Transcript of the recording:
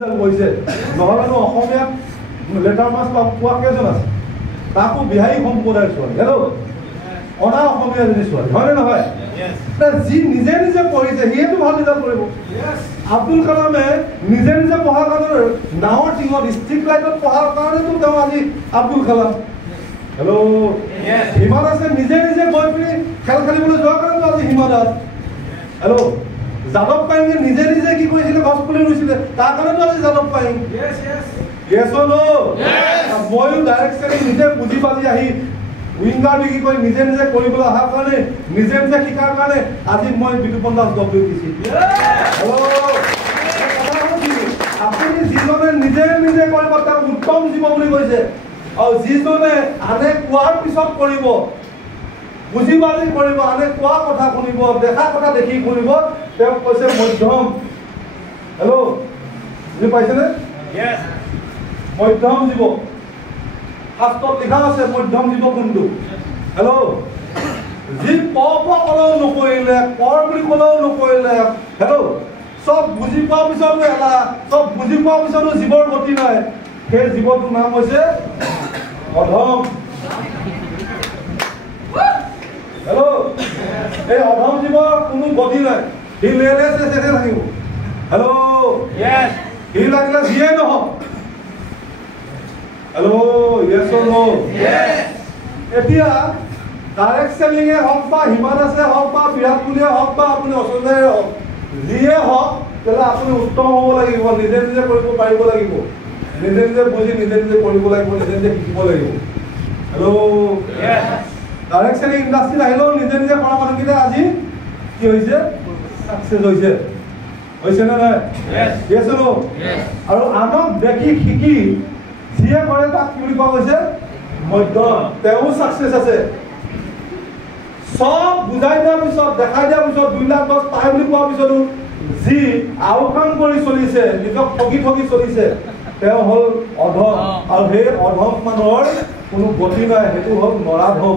কৈছে নহলেনো অসমীয়া লেটাৰ মাছ পোৱা কেইজন আছে তাকো বিহাৰী সম্প্ৰদায়ৰ ছোৱালী হেল্ল' অনা অসমীয়া যদি ছোৱালী হয়নে নহয় যি নিজে নিজে পঢ়িছে সিয়েতো ভাল ৰিজাল্ট কৰিব আব্দুল কালামে নিজে নিজে পঢ়াৰ কাৰণে নাৱৰ টিঙত ষ্ট্ৰীট লাইটত পঢ়াৰ কাৰণেতো তেওঁ আজি আব্দুল কালাম হেল্ল' হিমা দাসে নিজে নিজে গৈ পিনি খেল খেলিবলৈ যোৱাৰ কাৰণেতো আজি হিমা দাস হেল্ল' যাদৱ পায়েঙে নিজে নিজে কি কৰিছিলে গছ পুলি ৰুইছিলে তাৰ কাৰণেতো আজি যাদৱ পায়েং ময়ো ডাইৰেক্ট নিজে বুজি পালি আহি উইংগাৰ বিক্ৰী কৰি নিজে নিজে কৰিবলৈ অহাৰ কাৰণে নিজে নিজে শিকাৰ কাৰণে আজি মই বিতুপন দাস ডব্লিউ দিছি আপুনি যিজনে নিজে নিজে কৰিব তেওঁ উত্তম জীৱ বুলি কৈছে আৰু যিজনে আনে কোৱাৰ পিছত কৰিব বুজি বাজি কৰিব আনে কোৱা কথা শুনিব দেখা কথা দেখি শুনিব তেওঁ কৈছে মধ্যম হেল্ল' বুজি পাইছেনে মধ্যম জীৱ শাস্ত্ৰত লিখা আছে মধ্যম জীৱ কোনটো হেল্ল' যি প ক'লেও নকৰিলে কৰ বুলি ক'লেও নকৰিলে হেল্ল' চব বুজি পোৱাৰ পিছতো এলাহ চব বুজি পোৱাৰ পিছতো জীৱৰ গতি নাই সেই জীৱটোৰ নাম হৈছে অধম হেল্ল' এই অধম জীৱৰ কোনো গতি নাই সি লেলে চেচে থাকিব হেল্ল' সি লাগিলে যিয়ে নহওক হেল্ল' ইয়েছ অৰ নো এতিয়া ডাইৰেক্ট চেলিঙে হওক বা হিমা দাসে হওক বা বিৰাট কোহলীয়ে হওক বা আপুনি অচন্দাই হওক যিয়ে হওক তেতিয়াহ'লে আপুনি উত্তম হ'ব লাগিব নিজে নিজে কৰিব পাৰিব লাগিব নিজে নিজে বুজি নিজে নিজে কৰিব লাগিব নিজে নিজে শিকিব লাগিব হেল্ল' ডাইৰেক্ট চেলিং ইণ্ডাষ্ট্ৰীত আহিলেও নিজে নিজে কৰা মানুহকেইটা আজি কি হৈছে ছাকচেছ হৈছে নে নাই আৰু আনক দেখি শিকি যিয়ে কৰে তাক কি বুলি কোৱা হৈছে মধ্যম তেওঁ ছাকচেছ আছে সব বুজাই দিয়াৰ পিছত দেখাই দিয়াৰ পিছত 2 লাখ 10 পাই বুলি কোৱাৰ পিছতো যি আওকাণ কৰি চলিছে নিজক ঠগি চলিছে তেওঁ হ'ল অধম আৰু সেই অধম মানুহৰ কোনো গতি নাই সেইটো হ'ল নৰাধম